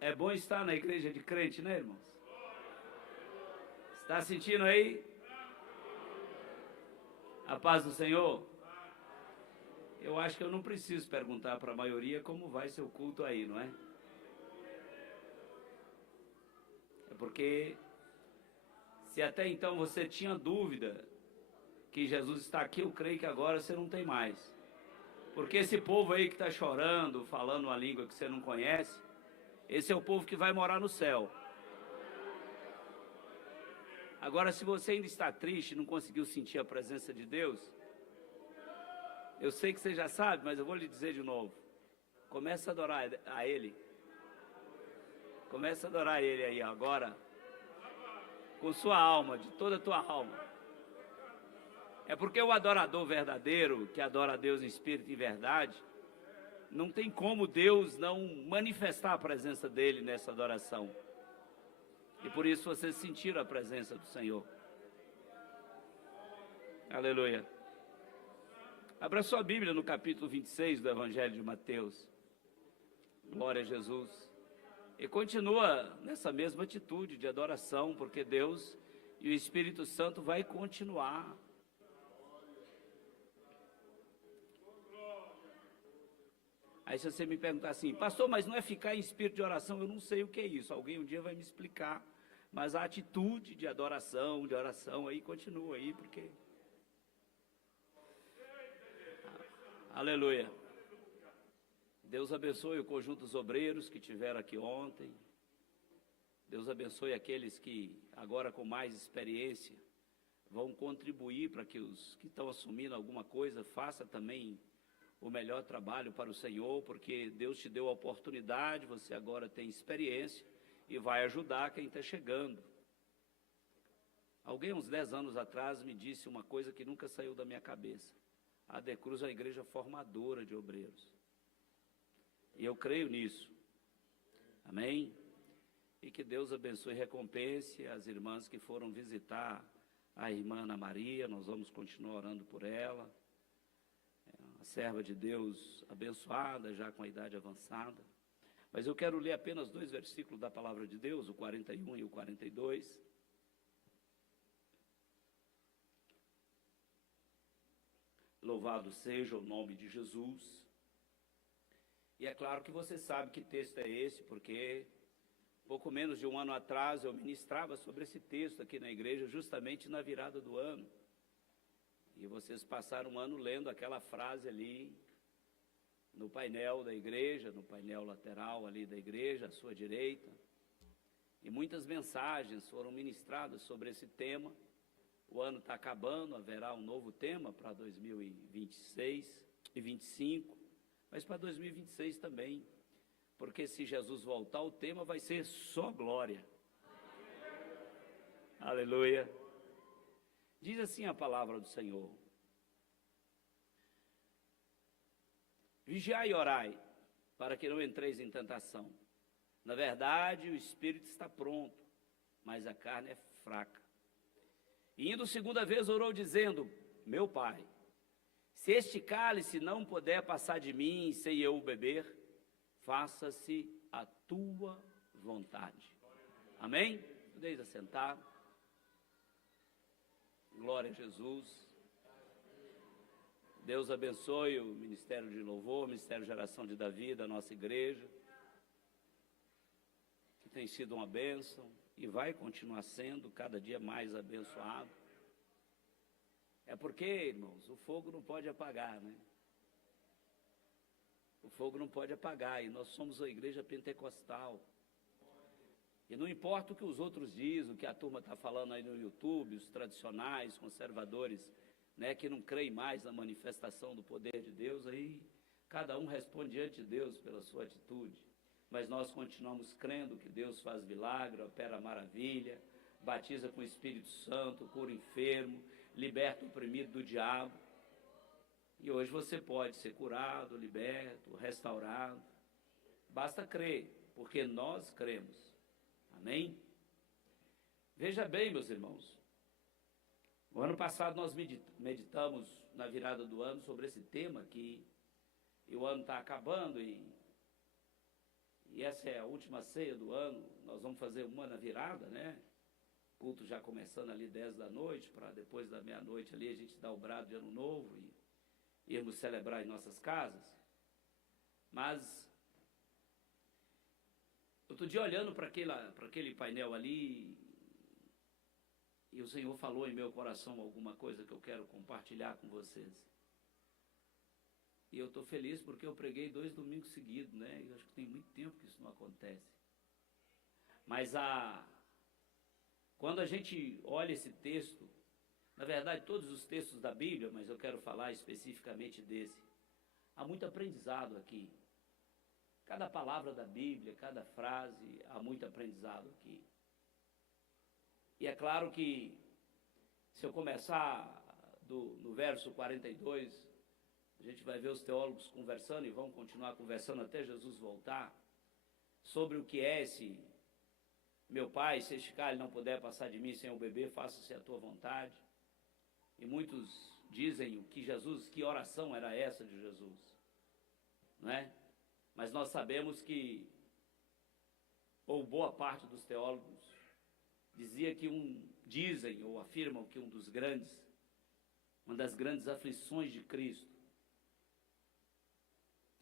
É bom estar na igreja de crente, né, irmãos? Está sentindo aí? A paz do Senhor? Eu acho que eu não preciso perguntar para a maioria como vai ser o culto aí, não é? É porque se até então você tinha dúvida que Jesus está aqui, eu creio que agora você não tem mais. Porque esse povo aí que está chorando, falando uma língua que você não conhece, esse é o povo que vai morar no céu. Agora, se você ainda está triste e não conseguiu sentir a presença de Deus, eu sei que você já sabe, mas eu vou lhe dizer de novo. Comece a adorar a Ele. Comece a adorar Ele aí agora, com sua alma, de toda a tua alma. É porque o adorador verdadeiro, que adora a Deus em espírito e em verdade, não tem como Deus não manifestar a presença dele nessa adoração. E por isso vocês sentiram a presença do Senhor. Aleluia. Abra sua Bíblia no capítulo 26 do Evangelho de Mateus. Glória a Jesus. E continua nessa mesma atitude de adoração, porque Deus e o Espírito Santo vai continuar. Aí se você me perguntar assim, pastor, mas não é ficar em espírito de oração? Eu não sei o que é isso, alguém um dia vai me explicar. Mas a atitude de adoração, aí continua aí, porque... Aleluia. Deus abençoe o conjunto dos obreiros que tiveram aqui ontem. Deus abençoe aqueles que agora com mais experiência vão contribuir para que os que estão assumindo alguma coisa façam também o melhor trabalho para o Senhor, porque Deus te deu a oportunidade, você agora tem experiência e vai ajudar quem está chegando. Alguém uns 10 anos atrás me disse uma coisa que nunca saiu da minha cabeça. A Adecruz é uma igreja formadora de obreiros. E eu creio nisso. Amém? E que Deus abençoe e recompense as irmãs que foram visitar a irmã Ana Maria. Nós vamos continuar orando por ela. A serva de Deus abençoada, já com a idade avançada. Mas eu quero ler apenas 2 versículos da palavra de Deus, o 41 e o 42. Louvado seja o nome de Jesus. E é claro que você sabe que texto é esse, porque pouco menos de um ano atrás eu ministrava sobre esse texto aqui na igreja, justamente na virada do ano. E vocês passaram um ano lendo aquela frase ali. no painel da igreja, no painel lateral ali da igreja, à sua direita. E muitas mensagens foram ministradas sobre esse tema. O ano está acabando, haverá um novo tema para 2026 e 2025, mas para 2026 também. Porque se Jesus voltar, o tema vai ser só glória. Aleluia. Diz assim a palavra do Senhor: vigiai e orai, para que não entreis em tentação. Na verdade, o espírito está pronto, mas a carne é fraca. E indo segunda vez orou, dizendo: meu Pai, se este cálice não puder passar de mim, sem eu o beber, faça-se a tua vontade. Amém? Podeis assentar. Glória a Jesus. Deus abençoe o Ministério de Louvor, o Ministério de Geração de Davi, da nossa igreja, que tem sido uma bênção e vai continuar sendo cada dia mais abençoado. É porque, irmãos, o fogo não pode apagar, né? O fogo não pode apagar, e nós somos a igreja pentecostal. E não importa o que os outros dizem, o que a turma está falando aí no YouTube, os tradicionais, conservadores, né, que não creem mais na manifestação do poder de Deus, aí cada um responde diante de Deus pela sua atitude. Mas nós continuamos crendo que Deus faz milagre, opera maravilha, batiza com o Espírito Santo, cura o enfermo, liberta o oprimido do diabo. E hoje você pode ser curado, liberto, restaurado. Basta crer, porque nós cremos. Amém? Veja bem, meus irmãos. O ano passado nós meditamos na virada do ano sobre esse tema aqui. E o ano está acabando e essa é a última ceia do ano. Nós vamos fazer uma na virada, né? Culto já começando ali 10 da noite, para depois da meia-noite ali a gente dar o brado de ano novo e irmos celebrar em nossas casas. Mas outro dia, olhando para aquele painel ali, e o Senhor falou em meu coração alguma coisa que eu quero compartilhar com vocês. E eu estou feliz porque eu preguei 2 domingos seguidos, né? Eu acho que tem muito tempo que isso não acontece. Mas quando a gente olha esse texto, na verdade todos os textos da Bíblia, mas eu quero falar especificamente desse, há muito aprendizado aqui. Cada palavra da Bíblia, cada frase, há muito aprendizado aqui. E é claro que, se eu começar no verso 42, a gente vai ver os teólogos conversando e vão continuar conversando até Jesus voltar, sobre o que é esse: meu Pai, se este cálice não puder passar de mim sem eu beber, faça-se a tua vontade. E muitos dizem que oração era essa de Jesus, não é? Mas nós sabemos que, ou boa parte dos teólogos, dizem ou afirmam que uma das grandes aflições de Cristo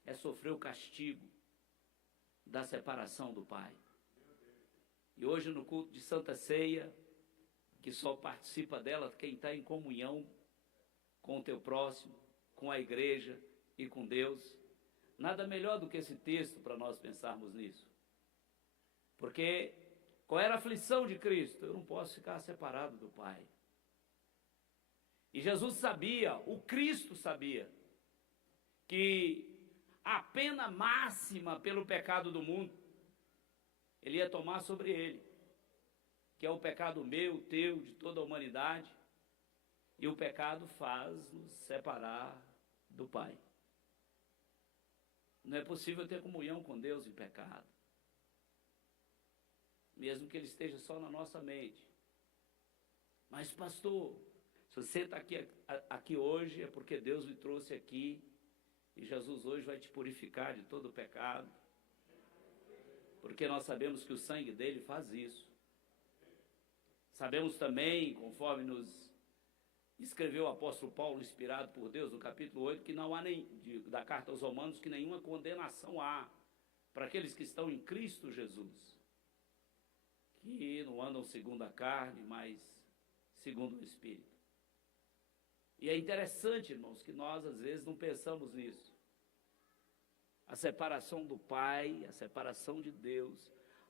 é sofrer o castigo da separação do Pai. E hoje no culto de Santa Ceia, que só participa dela quem está em comunhão com o teu próximo, com a igreja e com Deus, nada melhor do que esse texto para nós pensarmos nisso. Porque qual era a aflição de Cristo? Eu não posso ficar separado do Pai. E Jesus sabia, o Cristo sabia, que a pena máxima pelo pecado do mundo, ele ia tomar sobre ele, que é o pecado meu, teu, de toda a humanidade, e o pecado faz-nos separar do Pai. Não é possível ter comunhão com Deus em pecado, mesmo que ele esteja só na nossa mente. Mas pastor, se você está aqui hoje, é porque Deus lhe trouxe aqui, e Jesus hoje vai te purificar de todo o pecado, porque nós sabemos que o sangue dele faz isso. Sabemos também, conforme nos escreveu o apóstolo Paulo, inspirado por Deus, no capítulo 8, que não há da carta aos Romanos, que nenhuma condenação há para aqueles que estão em Cristo Jesus, que não andam segundo a carne, mas segundo o Espírito. E é interessante, irmãos, que nós às vezes não pensamos nisso. a separação do Pai, a separação de Deus,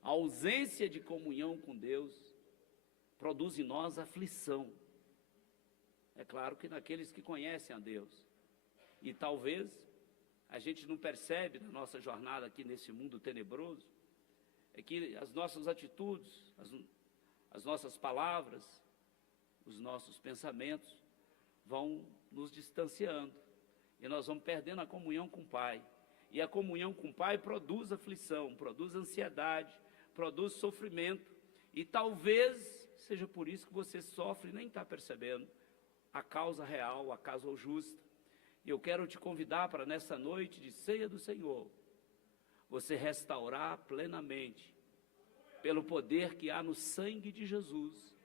a ausência de comunhão com Deus, produz em nós aflição. É claro que naqueles que conhecem a Deus. E talvez a gente não percebe na nossa jornada aqui nesse mundo tenebroso, é que as nossas atitudes, as nossas palavras, os nossos pensamentos vão nos distanciando. E nós vamos perdendo a comunhão com o Pai. E a comunhão com o Pai produz aflição, produz ansiedade, produz sofrimento. E talvez seja por isso que você sofre e nem está percebendo a causa real, a causa justa. E eu quero te convidar para nessa noite de ceia do Senhor, você restaurar plenamente, pelo poder que há no sangue de Jesus,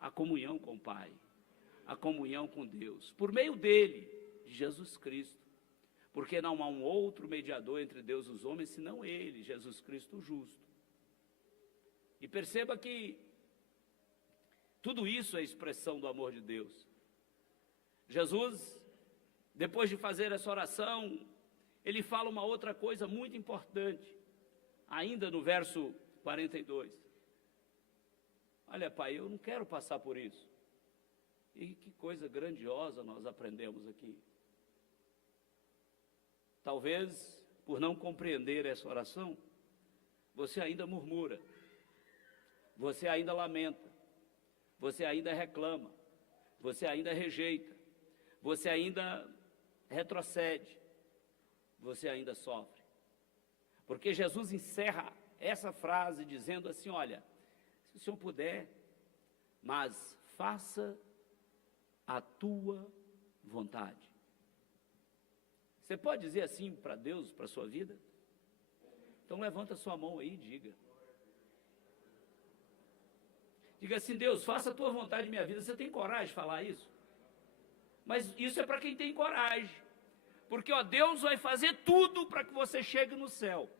a comunhão com o Pai, a comunhão com Deus, por meio dele, de Jesus Cristo, porque não há um outro mediador entre Deus e os homens, senão ele, Jesus Cristo o justo. E perceba que tudo isso é expressão do amor de Deus. Jesus, depois de fazer essa oração, ele fala uma outra coisa muito importante, ainda no verso 42. Olha, Pai, eu não quero passar por isso. E que coisa grandiosa nós aprendemos aqui. Talvez, por não compreender essa oração, você ainda murmura, você ainda lamenta, você ainda reclama, você ainda rejeita, você ainda retrocede, você ainda sofre. Porque Jesus encerra essa frase dizendo assim, olha, se o Senhor puder, mas faça a tua vontade. Você pode dizer assim para Deus, para a sua vida? Então levanta sua mão aí e diga. Diga assim, Deus, faça a tua vontade em minha vida. Você tem coragem de falar isso? Mas isso é para quem tem coragem. Porque Deus vai fazer tudo para que você chegue no céu.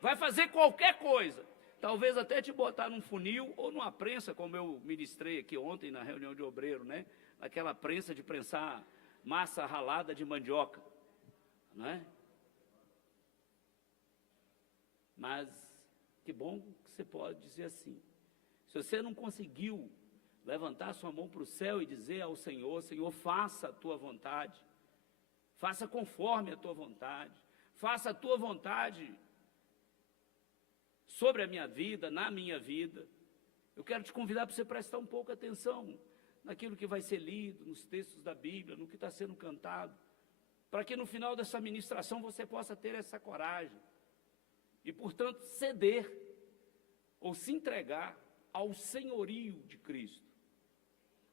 Vai fazer qualquer coisa. Talvez até te botar num funil ou numa prensa, como eu ministrei aqui ontem na reunião de obreiro, né? Aquela prensa de prensar massa ralada de mandioca. Não é? Mas que bom que você pode dizer assim. Se você não conseguiu levantar sua mão para o céu e dizer ao Senhor, Senhor, faça a tua vontade, faça conforme a tua vontade, faça a tua vontade sobre a minha vida, na minha vida. Eu quero te convidar para você prestar um pouco atenção naquilo que vai ser lido, nos textos da Bíblia, no que está sendo cantado, para que no final dessa ministração você possa ter essa coragem e, portanto, ceder ou se entregar ao senhorio de Cristo,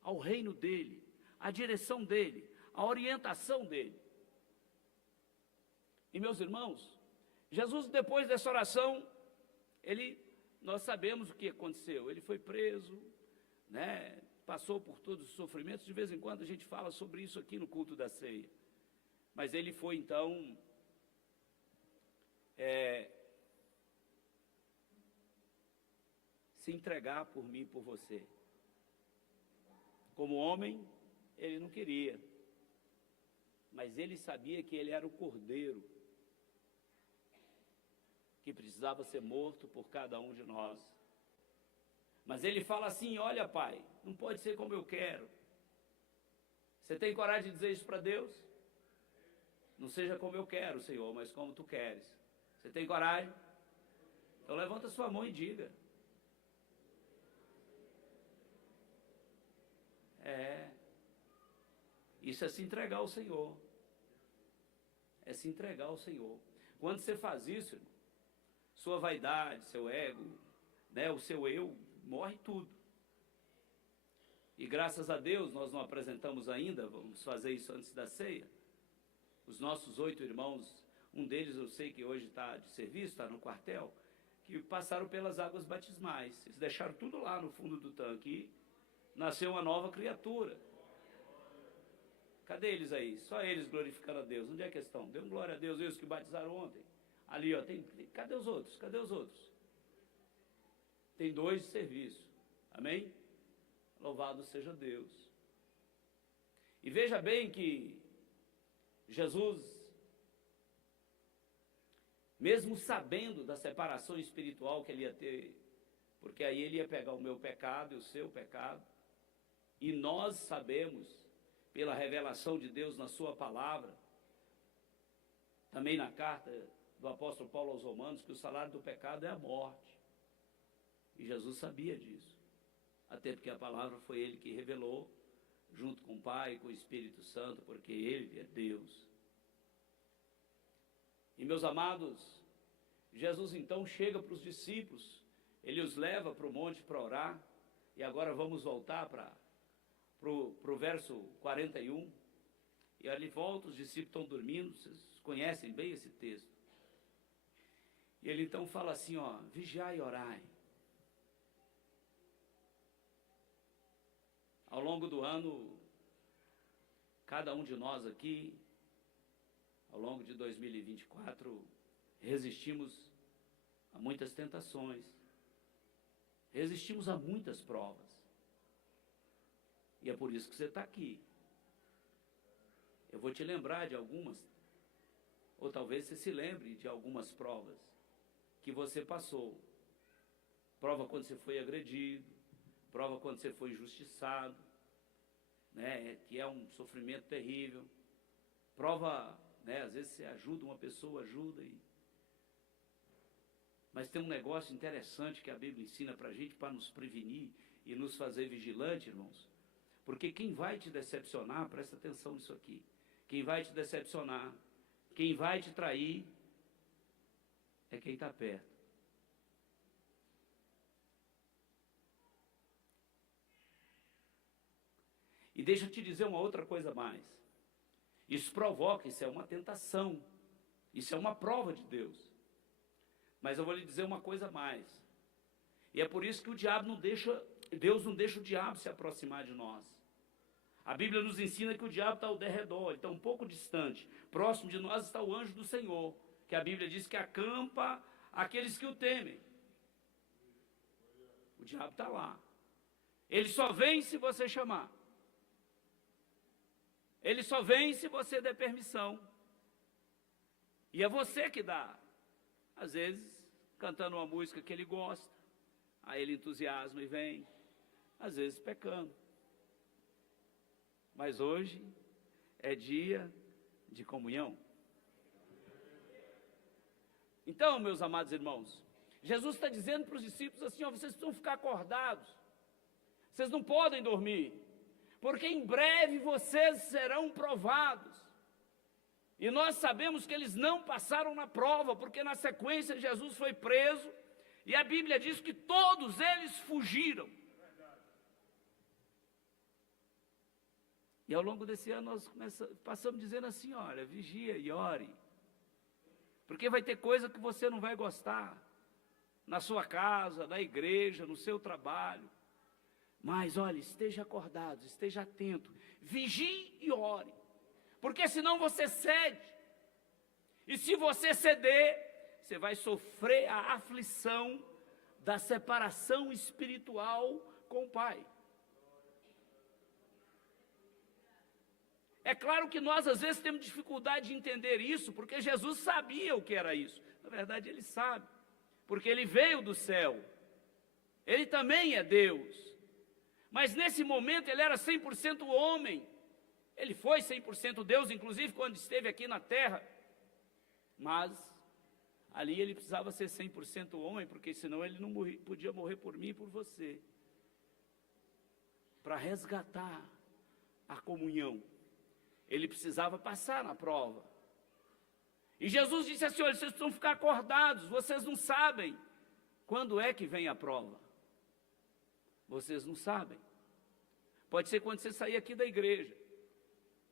ao reino dele, à direção dele, à orientação dele. E, meus irmãos, Jesus, depois dessa oração, nós sabemos o que aconteceu. Ele foi preso, né? Passou por todos os sofrimentos. De vez em quando a gente fala sobre isso aqui no culto da ceia. Mas ele foi, então, se entregar por mim e por você. Como homem, ele não queria. Mas ele sabia que ele era o cordeiro que precisava ser morto por cada um de nós. Mas ele fala assim, olha, Pai, não pode ser como eu quero. Você tem coragem de dizer isso para Deus? Não seja como eu quero, Senhor, mas como tu queres. Você tem coragem? Então levanta sua mão e diga. Isso é se entregar ao Senhor. É se entregar ao Senhor. Quando você faz isso, sua vaidade, seu ego, né, o seu eu, morre tudo. E graças a Deus, nós não apresentamos ainda, vamos fazer isso antes da ceia, os nossos 8 irmãos, um deles eu sei que hoje está de serviço, está no quartel, que passaram pelas águas batismais. Eles deixaram tudo lá no fundo do tanque e nasceu uma nova criatura. Cadê eles aí? Só eles glorificando a Deus. Onde é que estão? Dê glória a Deus, eles que batizaram ontem. Ali, ó, cadê os outros? Cadê os outros? Tem 2 de serviço. Amém? Louvado seja Deus. E veja bem que Jesus, mesmo sabendo da separação espiritual que ele ia ter, porque aí ele ia pegar o meu pecado e o seu pecado, e nós sabemos, pela revelação de Deus na sua palavra, também na carta do apóstolo Paulo aos Romanos, que o salário do pecado é a morte. E Jesus sabia disso, até porque a palavra foi ele que revelou, junto com o Pai e com o Espírito Santo, porque ele é Deus. E meus amados, Jesus então chega para os discípulos, ele os leva para o monte para orar, e agora vamos voltar para o verso 41, e ali volta, os discípulos estão dormindo, vocês conhecem bem esse texto. E ele então fala assim, ó, vigiai e orai. Ao longo do ano, cada um de nós aqui, ao longo de 2024, resistimos a muitas tentações, resistimos a muitas provas. E é por isso que você está aqui. Eu vou te lembrar de algumas, ou talvez você se lembre de algumas provas que você passou. Prova quando você foi agredido, prova quando você foi injustiçado, né, que é um sofrimento terrível. Prova, né, às vezes você ajuda uma pessoa, mas tem um negócio interessante que a Bíblia ensina para a gente, para nos prevenir e nos fazer vigilantes, irmãos. Porque quem vai te decepcionar, presta atenção nisso aqui, quem vai te decepcionar, quem vai te trair, é quem está perto. E deixa eu te dizer uma outra coisa mais. Isso provoca, isso é uma tentação, isso é uma prova de Deus. Mas eu vou lhe dizer uma coisa mais. E é por isso que Deus não deixa o diabo se aproximar de nós. A Bíblia nos ensina que o diabo está ao derredor, ele está um pouco distante. Próximo de nós está o anjo do Senhor, que a Bíblia diz que acampa aqueles que o temem. O diabo está lá. Ele só vem se você chamar. Ele só vem se você der permissão. E é você que dá. Às vezes, cantando uma música que ele gosta, aí ele entusiasma e vem. Às vezes, pecando. Mas hoje é dia de comunhão. Então, meus amados irmãos, Jesus está dizendo para os discípulos assim, ó, vocês precisam ficar acordados. Vocês não podem dormir. Porque em breve vocês serão provados. E nós sabemos que eles não passaram na prova, porque na sequência Jesus foi preso, e a Bíblia diz que todos eles fugiram. E ao longo desse ano nós passamos dizendo assim, olha, vigia e ore. Porque vai ter coisa que você não vai gostar, na sua casa, na igreja, no seu trabalho. Mas, olha, esteja acordado, esteja atento, vigie e ore, porque senão você cede, e se você ceder, você vai sofrer a aflição da separação espiritual com o Pai. É claro que nós às vezes temos dificuldade de entender isso, porque Jesus sabia o que era isso. Na verdade ele sabe, porque ele veio do céu, ele também é Deus. Mas nesse momento ele era 100% homem. Ele foi 100% Deus, inclusive quando esteve aqui na terra. Mas ali ele precisava ser 100% homem, porque senão ele não podia morrer por mim e por você. Para resgatar a comunhão, ele precisava passar na prova. E Jesus disse assim, olha, vocês precisam ficar acordados, vocês não sabem quando é que vem a prova. Vocês não sabem. Pode ser quando você sair aqui da igreja,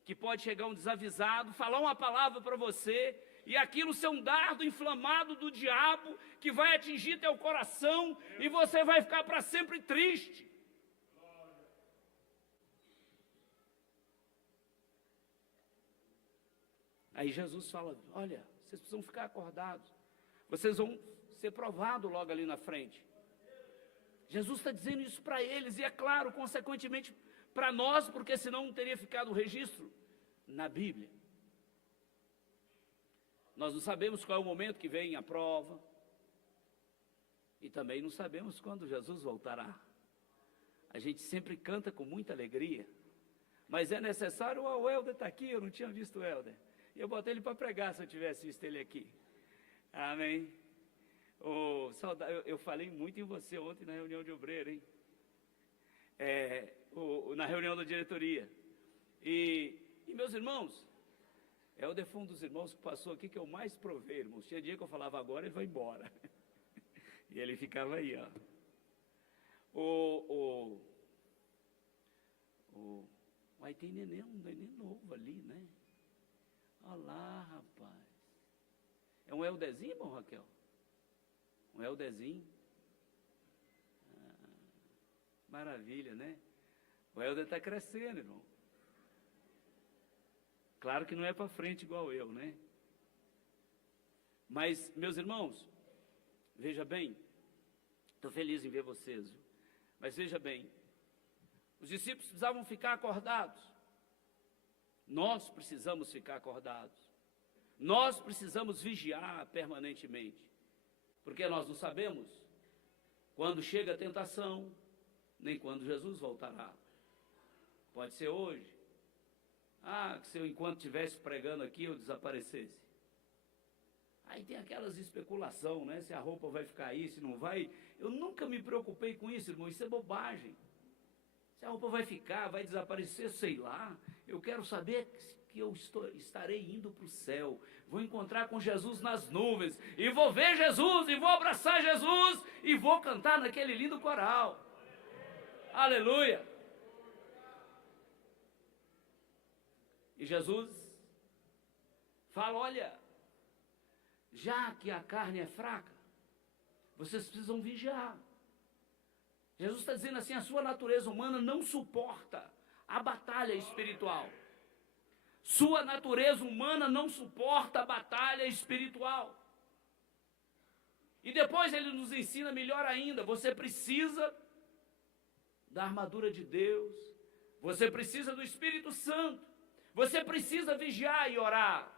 que pode chegar um desavisado, falar uma palavra para você, e aquilo ser um dardo inflamado do diabo, que vai atingir teu coração, e você vai ficar para sempre triste. Aí Jesus fala, olha, vocês precisam ficar acordados, vocês vão ser provados logo ali na frente. Jesus está dizendo isso para eles, e é claro, consequentemente, para nós, porque senão não teria ficado o registro na Bíblia. Nós não sabemos qual é o momento que vem a prova. E também não sabemos quando Jesus voltará. A gente sempre canta com muita alegria. Mas é necessário, o Helder está aqui, eu não tinha visto o Helder. E eu botei ele para pregar se eu tivesse visto ele aqui. Amém. Eu falei muito em você ontem na reunião de obreiro, hein? Na reunião da diretoria. E meus irmãos, Helder foi um dos irmãos que passou aqui que eu mais provei, irmãos. Tinha dia que eu falava agora, ele vai embora. E ele ficava aí, ó. Mas tem um neném novo ali, né? Olha lá, rapaz. É um Helderzinho, irmão Raquel? Um Helderzinho? Maravilha, né? O Helder está crescendo, irmão. Claro que não é para frente igual eu, né? Mas, meus irmãos, veja bem, estou feliz em ver vocês, viu? Mas veja bem, os discípulos precisavam ficar acordados. Nós precisamos ficar acordados. Nós precisamos vigiar permanentemente. Porque nós não sabemos quando chega a tentação, nem quando Jesus voltará. Pode ser hoje. Que se eu, enquanto estivesse pregando aqui, eu desaparecesse. Aí tem aquelas especulações, né? Se a roupa vai ficar aí, se não vai. Eu nunca me preocupei com isso, irmão. Isso é bobagem. Se a roupa vai ficar, vai desaparecer, sei lá. Eu quero saber que eu estarei indo para o céu. Vou encontrar com Jesus nas nuvens. E vou ver Jesus, e vou abraçar Jesus, e vou cantar naquele lindo coral. Aleluia. E Jesus fala, olha, já que a carne é fraca, vocês precisam vigiar. Jesus está dizendo assim, a sua natureza humana não suporta a batalha espiritual. Sua natureza humana não suporta a batalha espiritual. E depois ele nos ensina melhor ainda, você precisa da armadura de Deus, você precisa do Espírito Santo, você precisa vigiar e orar.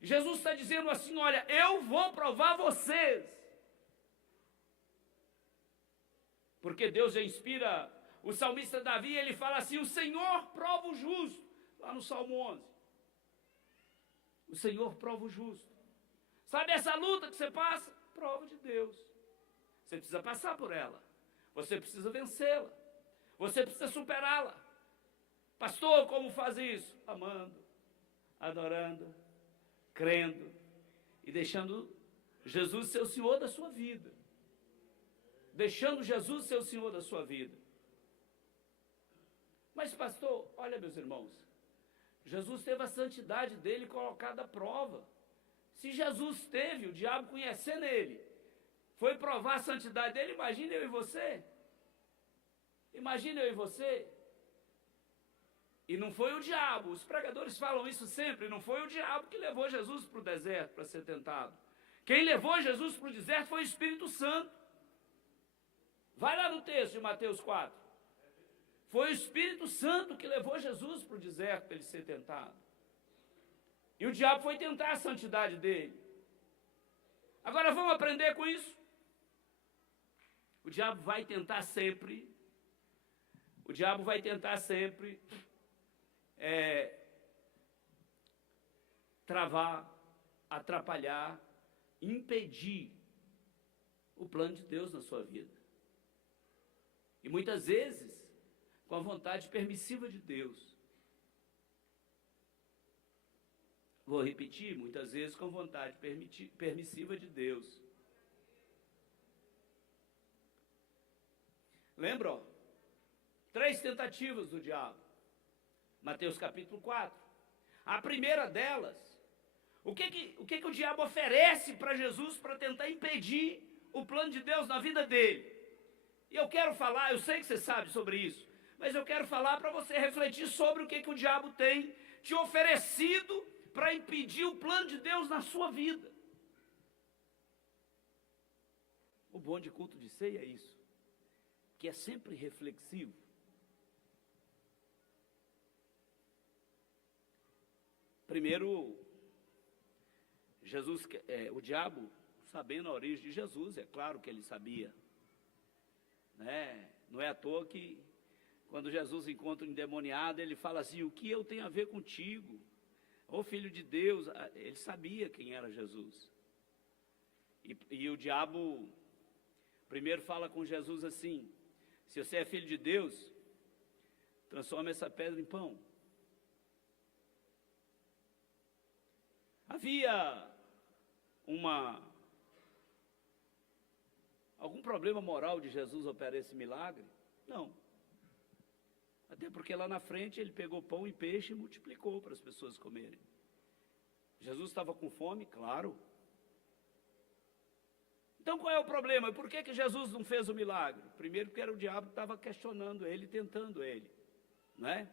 Jesus está dizendo assim, olha, eu vou provar vocês. Porque Deus já inspira o salmista Davi, ele fala assim, o Senhor prova o justo, lá no Salmo 11. O Senhor prova o justo. Sabe essa luta que você passa? Prova de Deus. Você precisa passar por ela. Você precisa vencê-la. Você precisa superá-la. Pastor, como faz isso? Amando, adorando, crendo e deixando Jesus ser o Senhor da sua vida. Deixando Jesus ser o Senhor da sua vida. Mas pastor, olha meus irmãos, Jesus teve a santidade dele colocada à prova. Se Jesus teve, o diabo conhecendo ele, foi provar a santidade dele, imagina eu e você. Imagina eu e você. E não foi o diabo, os pregadores falam isso sempre, não foi o diabo que levou Jesus para o deserto para ser tentado. Quem levou Jesus para o deserto foi o Espírito Santo. Vai lá no texto de Mateus 4. Foi o Espírito Santo que levou Jesus para o deserto para ele ser tentado. E o diabo foi tentar a santidade dele. Agora vamos aprender com isso? O diabo vai tentar sempre. O diabo vai tentar sempre travar, atrapalhar, impedir o plano de Deus na sua vida. E muitas vezes com a vontade permissiva de Deus. Vou repetir, muitas vezes com a vontade permissiva de Deus. Lembra, ó, 3 tentativas do diabo. Mateus capítulo 4. A primeira delas, o que o diabo oferece para Jesus para tentar impedir o plano de Deus na vida dele? E eu quero falar, eu sei que você sabe sobre isso, mas eu quero falar para você refletir sobre o que o diabo tem te oferecido para impedir o plano de Deus na sua vida. O bom de culto de ceia é isso, que é sempre reflexivo. Primeiro, o diabo, sabendo a origem de Jesus, é claro que ele sabia, né? Não é à toa que quando Jesus encontra um endemoniado, ele fala assim: o que eu tenho a ver contigo? Ô filho de Deus. Ele sabia quem era Jesus. E o diabo primeiro fala com Jesus assim: se você é filho de Deus, transforma essa pedra em pão. Havia algum problema moral de Jesus operar esse milagre? Não. Até porque lá na frente ele pegou pão e peixe e multiplicou para as pessoas comerem. Jesus estava com fome? Claro. Então qual é o problema? Por que Jesus não fez o milagre? Primeiro porque era o diabo que estava questionando ele, tentando ele, né?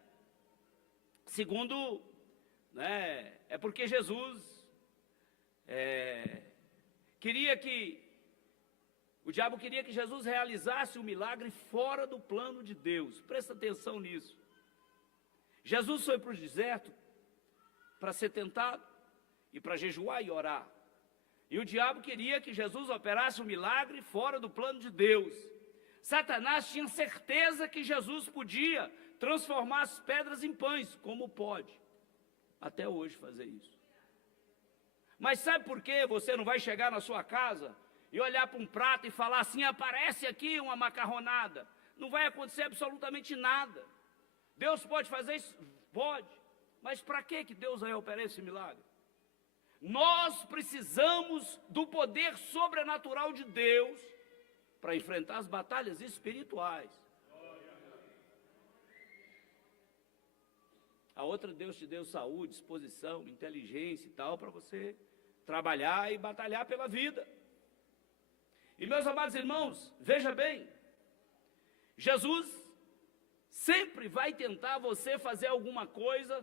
Segundo, né, é porque Jesus o diabo queria que Jesus realizasse o milagre fora do plano de Deus. Presta atenção nisso. Jesus foi para o deserto para ser tentado e para jejuar e orar. E o diabo queria que Jesus operasse um milagre fora do plano de Deus. Satanás tinha certeza que Jesus podia transformar as pedras em pães, como pode até hoje fazer isso. Mas sabe por que você não vai chegar na sua casa e olhar para um prato e falar assim: aparece aqui uma macarronada? Não vai acontecer absolutamente nada. Deus pode fazer isso? Pode. Mas para que Deus vai operar esse milagre? Nós precisamos do poder sobrenatural de Deus para enfrentar as batalhas espirituais. A outra, Deus te deu saúde, disposição, inteligência e tal, para você trabalhar e batalhar pela vida. E meus amados irmãos, veja bem, Jesus sempre vai tentar você fazer alguma coisa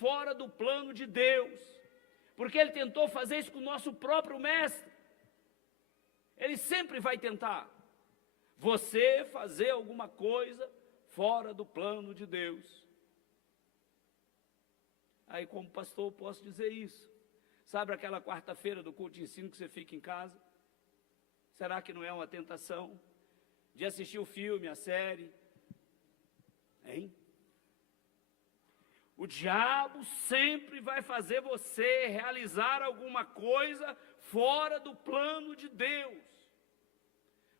fora do plano de Deus, porque Ele tentou fazer isso com o nosso próprio mestre. Ele sempre vai tentar você fazer alguma coisa fora do plano de Deus. Aí, como pastor, eu posso dizer isso. Sabe aquela quarta-feira do culto de ensino que você fica em casa? Será que não é uma tentação de assistir o filme, a série? Hein? O diabo sempre vai fazer você realizar alguma coisa fora do plano de Deus.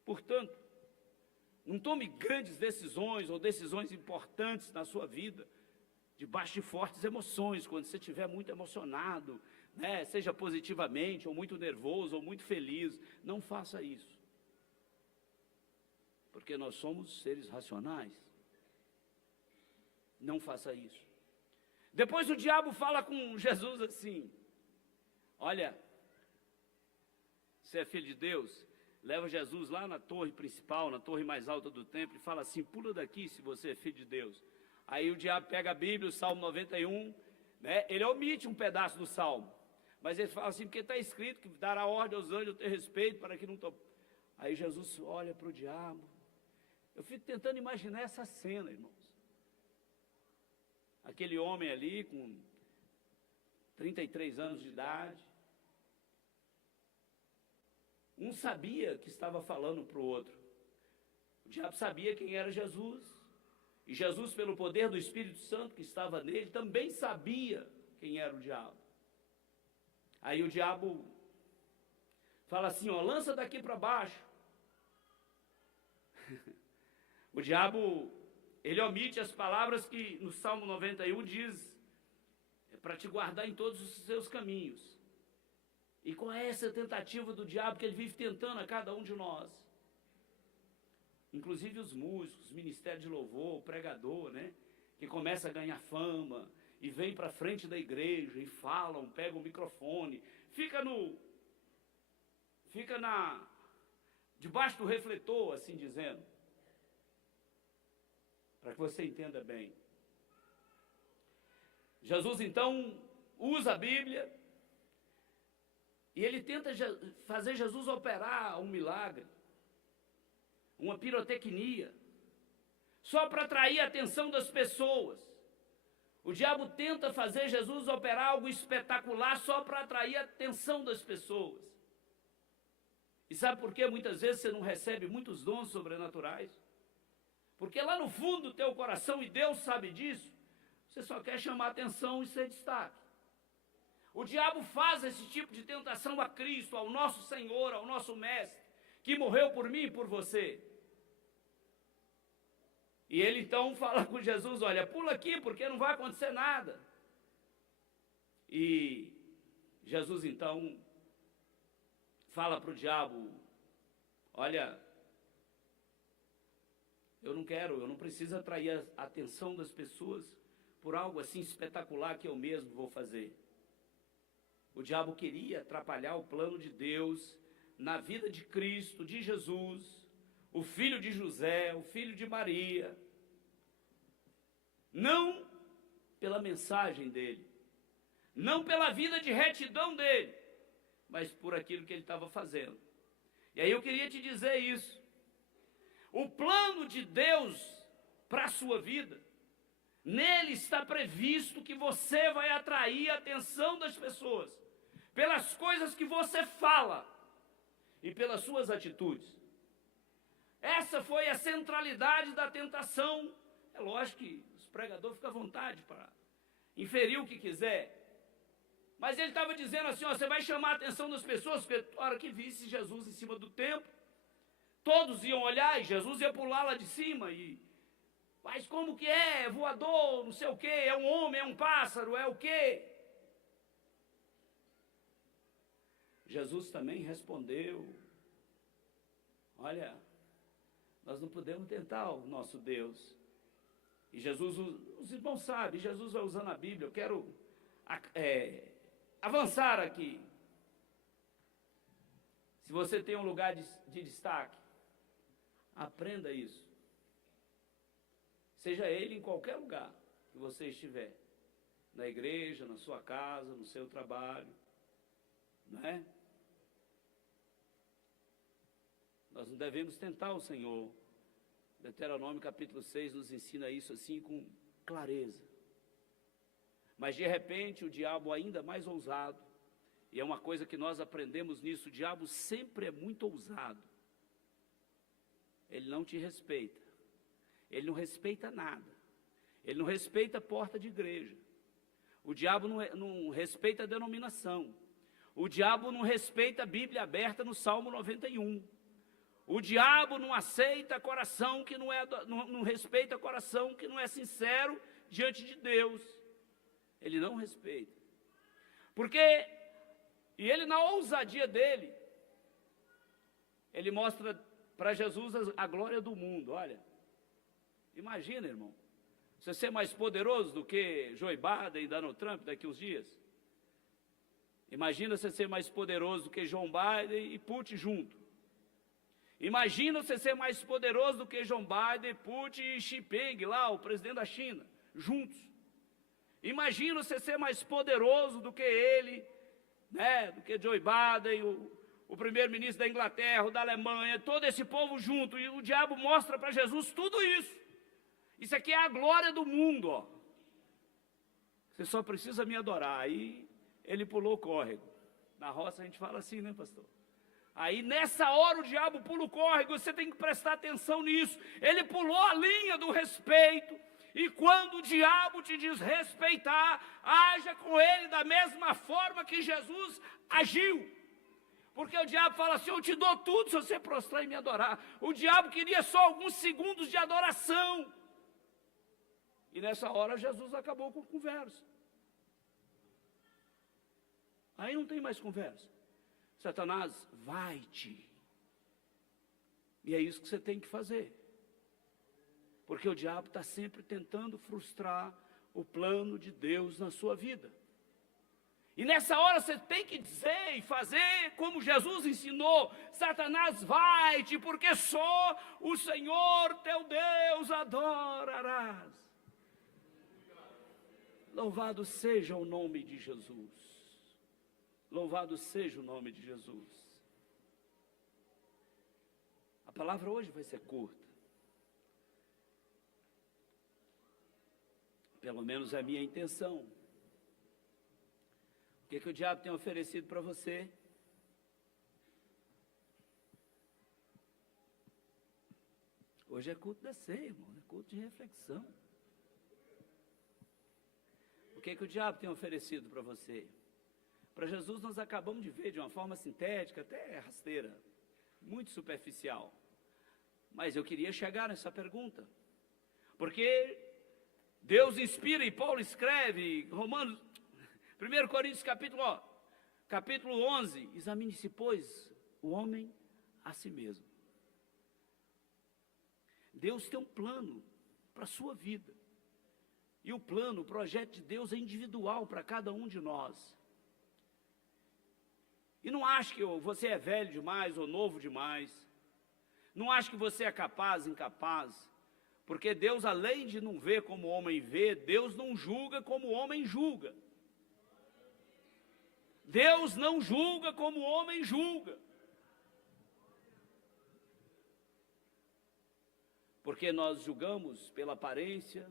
Portanto, não tome grandes decisões ou decisões importantes na sua vida debaixo de fortes emoções, quando você estiver muito emocionado, né, seja positivamente, ou muito nervoso, ou muito feliz. Não faça isso, porque nós somos seres racionais. Não faça isso. Depois o diabo fala com Jesus assim: olha, você é filho de Deus? Leva Jesus lá na torre principal, na torre mais alta do templo, e fala assim: pula daqui se você é filho de Deus. Aí o diabo pega a Bíblia, o Salmo 91, né, ele omite um pedaço do Salmo, mas ele fala assim: porque está escrito que dará ordem aos anjos a ter respeito para que não toque. Aí Jesus olha para o diabo. Eu fico tentando imaginar essa cena, irmãos. Aquele homem ali com 33 anos de idade, um sabia que estava falando para o outro. O diabo sabia quem era Jesus. E Jesus, pelo poder do Espírito Santo que estava nele, também sabia quem era o diabo. Aí o diabo fala assim: ó, lança daqui para baixo. O diabo, ele omite as palavras que no Salmo 91 diz: é para te guardar em todos os seus caminhos. E qual é essa tentativa do diabo que ele vive tentando a cada um de nós? Inclusive os músicos, ministério de louvor, o pregador, né, que começa a ganhar fama e vem para frente da igreja e falam, pegam o microfone, fica debaixo do refletor, assim dizendo, para que você entenda bem. Jesus então usa a Bíblia e ele tenta fazer Jesus operar um milagre, uma pirotecnia, só para atrair a atenção das pessoas. O diabo tenta fazer Jesus operar algo espetacular só para atrair a atenção das pessoas. E sabe por que muitas vezes você não recebe muitos dons sobrenaturais? Porque lá no fundo do teu coração, e Deus sabe disso, você só quer chamar atenção e ser destaque. O diabo faz esse tipo de tentação a Cristo, ao nosso Senhor, ao nosso Mestre, que morreu por mim e por você. E ele então fala com Jesus, olha, pula aqui porque não vai acontecer nada. E Jesus então fala para o diabo, olha, eu não preciso atrair a atenção das pessoas por algo assim espetacular que eu mesmo vou fazer. O diabo queria atrapalhar o plano de Deus na vida de Cristo, de Jesus, o filho de José, o filho de Maria, não pela mensagem dele, não pela vida de retidão dele, mas por aquilo que ele estava fazendo. E aí eu queria te dizer isso, o plano de Deus para a sua vida, nele está previsto que você vai atrair a atenção das pessoas, pelas coisas que você fala e pelas suas atitudes. Essa foi a centralidade da tentação. É lógico que os pregadores ficam à vontade para inferir o que quiser. Mas ele estava dizendo assim, ó, você vai chamar a atenção das pessoas, porque a hora que visse Jesus em cima do templo, todos iam olhar e Jesus ia pular lá de cima. Mas como que é voador, não sei o quê, é um homem, é um pássaro, é o quê? Jesus também respondeu, olha, nós não podemos tentar o nosso Deus. E Jesus, os irmãos sabem, Jesus vai usando a Bíblia. Eu quero avançar aqui. Se você tem um lugar de destaque, aprenda isso. Seja ele em qualquer lugar que você estiver. Na igreja, na sua casa, no seu trabalho. Não é? Nós não devemos tentar o Senhor. Deuteronômio capítulo 6 nos ensina isso assim com clareza. Mas de repente o diabo ainda mais ousado, e é uma coisa que nós aprendemos nisso, o diabo sempre é muito ousado. Ele não te respeita. Ele não respeita nada. Ele não respeita a porta de igreja. O diabo não respeita a denominação. O diabo não respeita a Bíblia aberta no Salmo 91. O diabo não aceita coração que não respeita coração que não é sincero diante de Deus. Ele não respeita. E ele na ousadia dele, ele mostra para Jesus a glória do mundo. Olha, imagina, irmão, você ser mais poderoso do que Joe Biden e Donald Trump daqui uns dias. Imagina você ser mais poderoso do que Joe Biden e Putin junto. Imagina você ser mais poderoso do que Joe Biden, Putin e Xi Jinping, lá, o presidente da China, juntos. Imagina você ser mais poderoso do que ele, né, do que Joe Biden, o primeiro-ministro da Inglaterra, o da Alemanha, todo esse povo junto. E o diabo mostra para Jesus tudo isso. Isso aqui é a glória do mundo, ó. Você só precisa me adorar. Aí ele pulou o córrego. Na roça a gente fala assim, né, pastor? Aí nessa hora o diabo pula o córrego, você tem que prestar atenção nisso. Ele pulou a linha do respeito. E quando o diabo te desrespeitar, haja com ele da mesma forma que Jesus agiu. Porque o diabo fala assim, eu te dou tudo se você prostrar e me adorar. O diabo queria só alguns segundos de adoração. E nessa hora Jesus acabou com conversa. Aí não tem mais conversa. Satanás, vai-te. E é isso que você tem que fazer. Porque o diabo está sempre tentando frustrar o plano de Deus na sua vida. E nessa hora você tem que dizer e fazer como Jesus ensinou. Satanás, vai-te, porque só o Senhor teu Deus adorarás. Louvado seja o nome de Jesus. Louvado seja o nome de Jesus. A palavra hoje vai ser curta. Pelo menos é a minha intenção. O que o diabo tem oferecido para você? Hoje é culto da ceia, irmão, é culto de reflexão. O que o diabo tem oferecido para você? Para Jesus nós acabamos de ver de uma forma sintética, até rasteira, muito superficial. Mas eu queria chegar nessa pergunta. Porque Deus inspira e Paulo escreve, Romanos, 1 Coríntios capítulo 11, examine-se, pois, o homem a si mesmo. Deus tem um plano para a sua vida. E o plano, o projeto de Deus é individual para cada um de nós. E não acho que você é velho demais ou novo demais. Não acho que você é capaz, incapaz. Porque Deus, além de não ver como o homem vê, Deus não julga como o homem julga. Deus não julga como o homem julga. Porque nós julgamos pela aparência,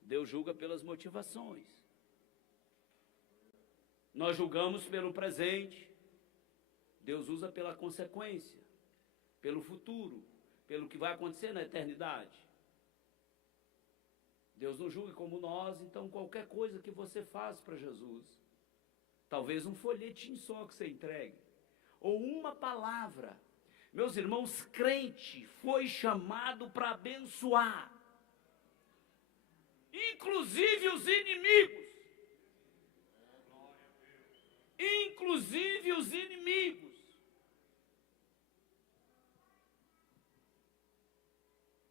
Deus julga pelas motivações. Nós julgamos pelo presente, Deus usa pela consequência, pelo futuro, pelo que vai acontecer na eternidade. Deus não julga como nós, então qualquer coisa que você faz para Jesus, talvez um folhetim só que você entregue, ou uma palavra. Meus irmãos, crente foi chamado para abençoar, inclusive os inimigos. Inclusive os inimigos.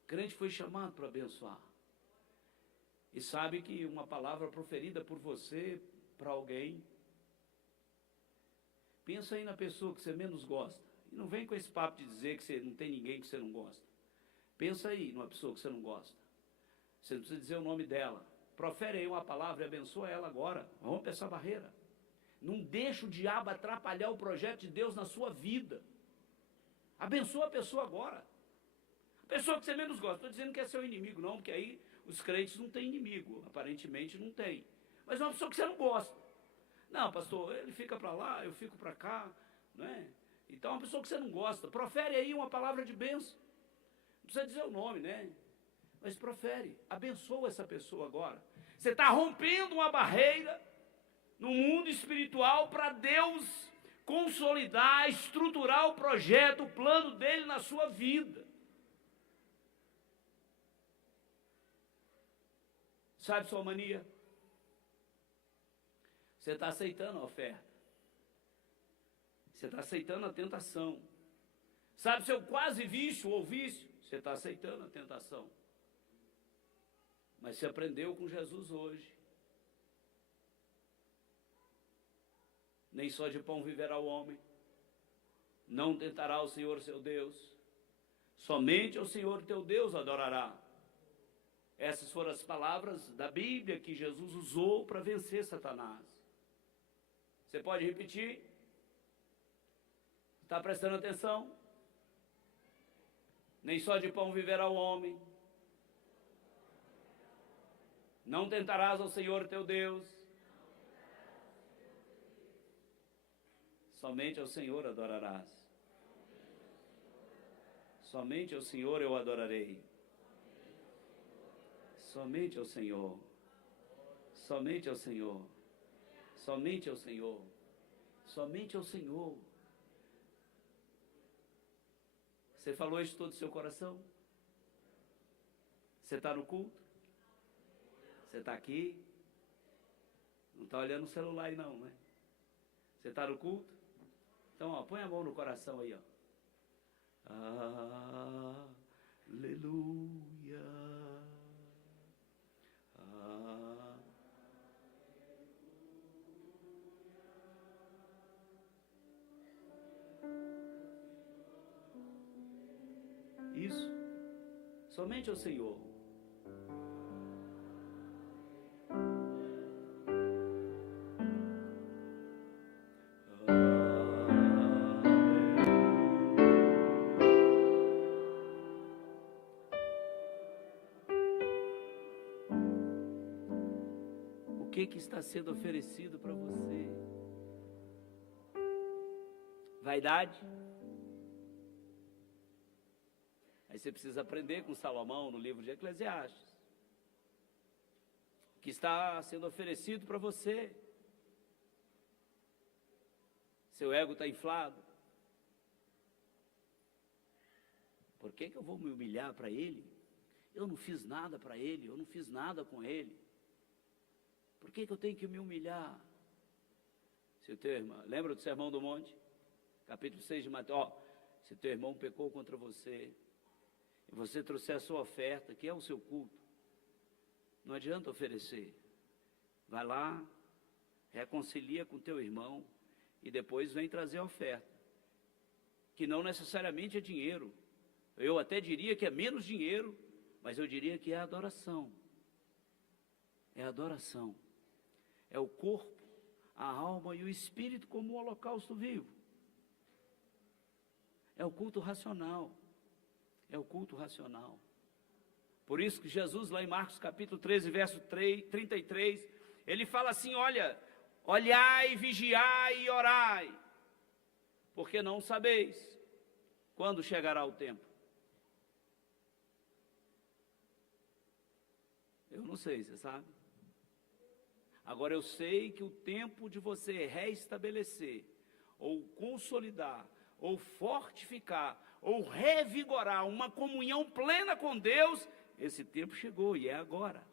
Crente foi chamado para abençoar. E sabe que uma palavra proferida por você para alguém, pensa aí na pessoa que você menos gosta. E não vem com esse papo de dizer que você não tem ninguém que você não gosta. Pensa aí numa pessoa que você não gosta. Você não precisa dizer o nome dela. Profere aí uma palavra e abençoa ela agora. Rompe essa barreira. Não deixa o diabo atrapalhar o projeto de Deus na sua vida. Abençoa a pessoa agora. A pessoa que você menos gosta. Estou dizendo que é seu inimigo, não, porque aí os crentes não têm inimigo. Aparentemente não tem. Mas é uma pessoa que você não gosta. Não, pastor, ele fica para lá, eu fico para cá, não é? Então, uma pessoa que você não gosta, profere aí uma palavra de bênção. Não precisa dizer o nome, né? Mas profere, abençoa essa pessoa agora. Você está rompendo uma barreira no mundo espiritual para Deus consolidar, estruturar o projeto, o plano dele na sua vida. Sabe sua mania? Você está aceitando a oferta. Você está aceitando a tentação. Sabe seu quase vício ou vício? Você está aceitando a tentação. Mas você aprendeu com Jesus hoje. Nem só de pão viverá o homem. Não tentará o Senhor seu Deus. Somente ao Senhor teu Deus adorará. Essas foram as palavras da Bíblia que Jesus usou para vencer Satanás. Você pode repetir? Está prestando atenção? Nem só de pão viverá o homem. Não tentarás ao Senhor teu Deus. Somente ao Senhor adorarás. Somente ao Senhor eu adorarei. Somente ao Senhor. Somente ao Senhor. Somente ao Senhor. Somente ao Senhor. Você falou isso todo o seu coração? Você está no culto? Você está aqui? Não está olhando o celular aí não, né? Você está no culto? Então, ó, põe a mão no coração aí, ó. Aleluia. Isso. Somente ao Senhor. que está sendo oferecido para você? Vaidade? Aí você precisa aprender com Salomão no livro de Eclesiastes. O que está sendo oferecido para você? Seu ego está inflado? Por que eu vou me humilhar para ele? Eu não fiz nada para ele, eu não fiz nada com ele. Por que eu tenho que me humilhar? Se o teu irmão, lembra do Sermão do Monte? Capítulo 6 de Mateus. Se teu irmão pecou contra você, e você trouxer a sua oferta, que é o seu culto, não adianta oferecer. Vai lá, reconcilia com teu irmão, e depois vem trazer a oferta. Que não necessariamente é dinheiro. Eu até diria que é menos dinheiro, mas eu diria que é adoração. É adoração. É o corpo, a alma e o espírito como um holocausto vivo. É o culto racional. É o culto racional. Por isso que Jesus, lá em Marcos capítulo 13, verso 33, ele fala assim, olha, olhai, vigiai e orai, porque não sabeis quando chegará o tempo. Eu não sei, você sabe? Agora eu sei que o tempo de você reestabelecer, ou consolidar, ou fortificar, ou revigorar uma comunhão plena com Deus, esse tempo chegou e é agora.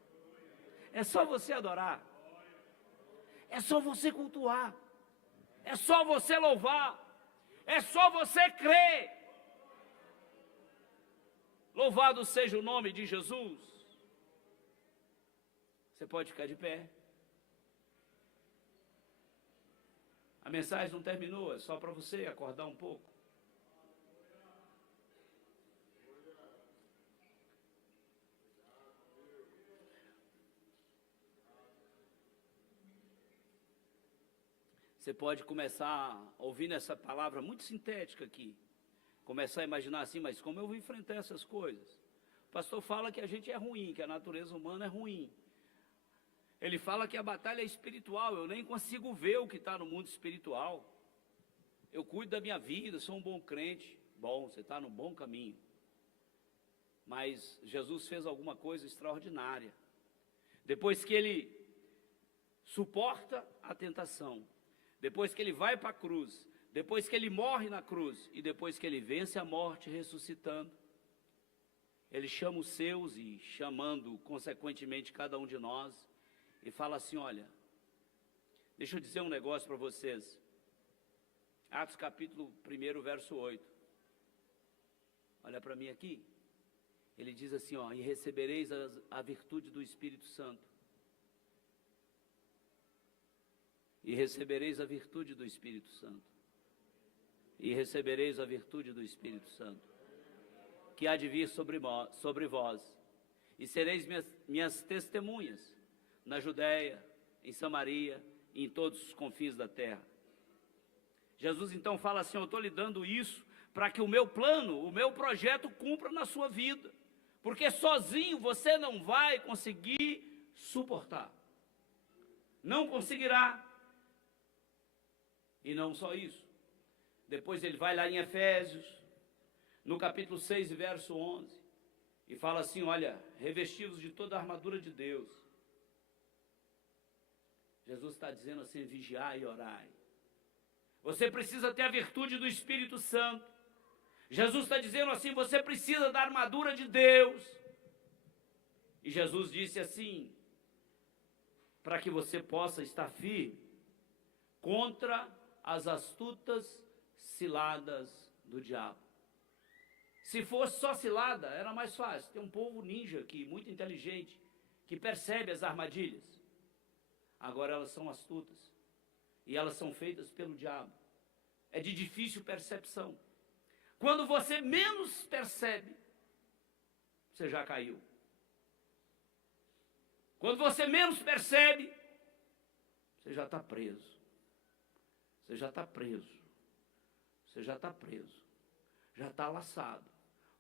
É só você adorar. É só você cultuar. É só você louvar. É só você crer. Louvado seja o nome de Jesus. Você pode ficar de pé. A mensagem não terminou, é só para você acordar um pouco. Você pode começar ouvindo essa palavra muito sintética aqui. Começar a imaginar assim, mas como eu vou enfrentar essas coisas? O pastor fala que a gente é ruim, que a natureza humana é ruim. Ele fala que a batalha é espiritual, eu nem consigo ver o que está no mundo espiritual. Eu cuido da minha vida, sou um bom crente. Bom, você está no bom caminho. Mas Jesus fez alguma coisa extraordinária. Depois que ele suporta a tentação, depois que ele vai para a cruz, depois que ele morre na cruz e depois que ele vence a morte ressuscitando, ele chama os seus e chamando consequentemente cada um de nós e fala assim, olha, deixa eu dizer um negócio para vocês. Atos capítulo 1, verso 8. Olha para mim aqui. Ele diz assim, ó, e recebereis a virtude do Espírito Santo. E recebereis a virtude do Espírito Santo. E recebereis a virtude do Espírito Santo, que há de vir sobre vós. E sereis minhas testemunhas na Judéia, em Samaria e em todos os confins da terra. Jesus então fala assim, eu estou lhe dando isso para que o meu plano, o meu projeto cumpra na sua vida. Porque sozinho você não vai conseguir suportar. Não conseguirá. E não só isso. Depois ele vai lá em Efésios, no capítulo 6, verso 11, e fala assim, olha, revestidos de toda a armadura de Deus. Jesus está dizendo assim, vigiai e orai. Você precisa ter a virtude do Espírito Santo. Jesus está dizendo assim, você precisa da armadura de Deus. E Jesus disse assim, para que você possa estar firme contra as astutas ciladas do diabo. Se fosse só cilada, era mais fácil. Tem um povo ninja aqui, muito inteligente, que percebe as armadilhas. Agora elas são astutas. E elas são feitas pelo diabo. É de difícil percepção. Quando você menos percebe, você já caiu. Quando você menos percebe, você já está preso. Você já está preso. Você já está preso. Já está laçado.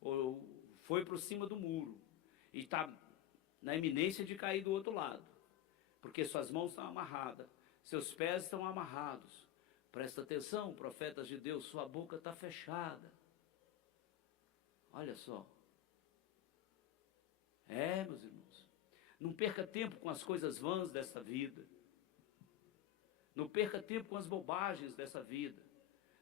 Ou foi para cima do muro. E está na iminência de cair do outro lado. porque suas mãos estão amarradas, seus pés estão amarrados. Presta atenção, profetas de Deus, sua boca está fechada. Olha só. Meus irmãos, não perca tempo com as coisas vãs dessa vida. Não perca tempo com as bobagens dessa vida.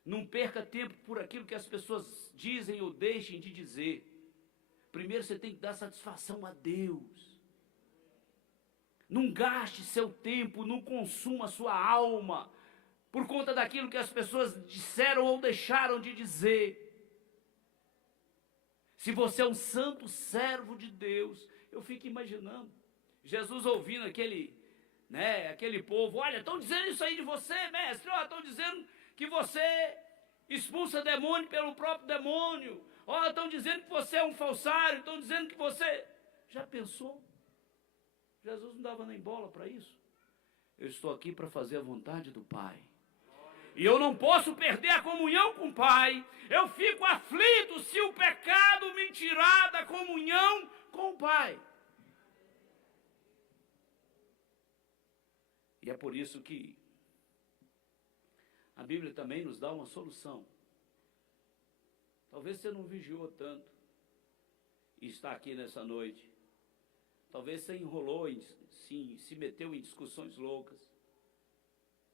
Não perca tempo por aquilo que as pessoas dizem ou deixem de dizer. Primeiro você tem que dar satisfação a Deus. Não gaste seu tempo, não consuma a sua alma por conta daquilo que as pessoas disseram ou deixaram de dizer. Se você é um santo servo de Deus, eu fico imaginando Jesus ouvindo aquele povo: olha, estão dizendo isso aí de você, mestre, estão dizendo que você expulsa demônio pelo próprio demônio, estão dizendo que você é um falsário, estão dizendo que você... Já pensou? Jesus não dava nem bola para isso. Eu estou aqui para fazer a vontade do Pai. E eu não posso perder a comunhão com o Pai. Eu fico aflito se o pecado me tirar da comunhão com o Pai. E é por isso que a Bíblia também nos dá uma solução. Talvez você não vigiou tanto e está aqui nessa noite. Talvez você enrolou, se meteu em discussões loucas.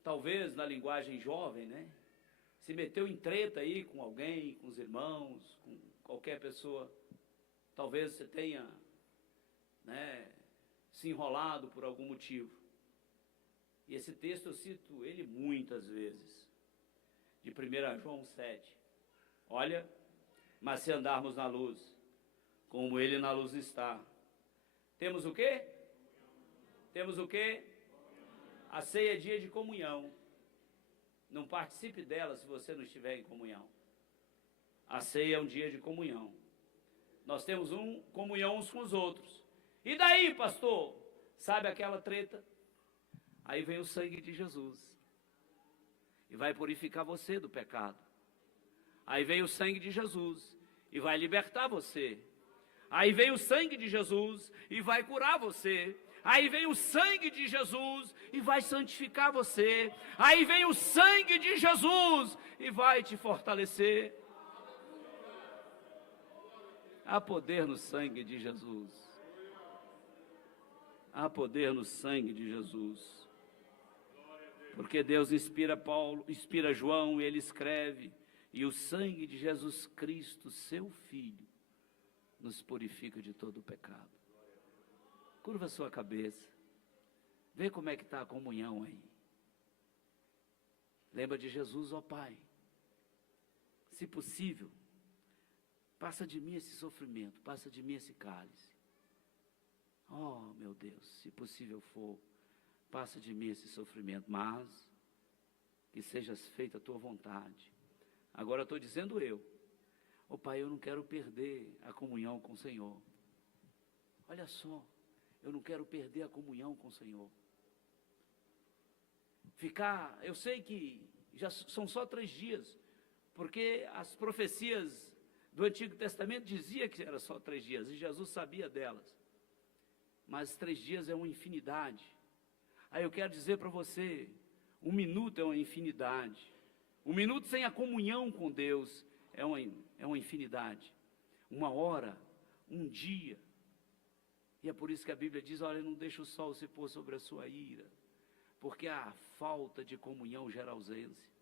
Talvez, na linguagem jovem, se meteu em treta aí com alguém, com os irmãos, com qualquer pessoa. Talvez você tenha, se enrolado por algum motivo. E esse texto eu cito ele muitas vezes. De 1 João 7. Olha, mas se andarmos na luz, como ele na luz está. Temos o quê? Temos o quê? A ceia é dia de comunhão. Não participe dela se você não estiver em comunhão. A ceia é um dia de comunhão. Nós temos comunhão uns com os outros. E daí, pastor? Sabe aquela treta? Aí vem o sangue de Jesus. E vai purificar você do pecado. Aí vem o sangue de Jesus. E vai libertar você. Aí vem o sangue de Jesus e vai curar você. Aí vem o sangue de Jesus e vai santificar você. Aí vem o sangue de Jesus e vai te fortalecer. Há poder no sangue de Jesus. Há poder no sangue de Jesus. Porque Deus inspira Paulo, inspira João, e ele escreve: e o sangue de Jesus Cristo, seu Filho, nos purifica de todo o pecado. Curva a sua cabeça. Vê como é que está a comunhão aí. Lembra de Jesus, ó Pai. Se possível, passa de mim esse sofrimento, passa de mim esse cálice. Oh, meu Deus, se possível for, passa de mim esse sofrimento, mas que seja feita a tua vontade. Agora estou dizendo eu. Ô Pai, eu não quero perder a comunhão com o Senhor. Olha só, eu não quero perder a comunhão com o Senhor. Eu sei que já são só 3 dias, porque as profecias do Antigo Testamento diziam que era só 3 dias, e Jesus sabia delas. Mas 3 dias é uma infinidade. Aí eu quero dizer para você, 1 minuto é uma infinidade. 1 minuto sem a comunhão com Deus é uma infinidade. 1 hora, 1 dia. E é por isso que a Bíblia diz: olha, não deixa o sol se pôr sobre a sua ira, porque a falta de comunhão gera ausência.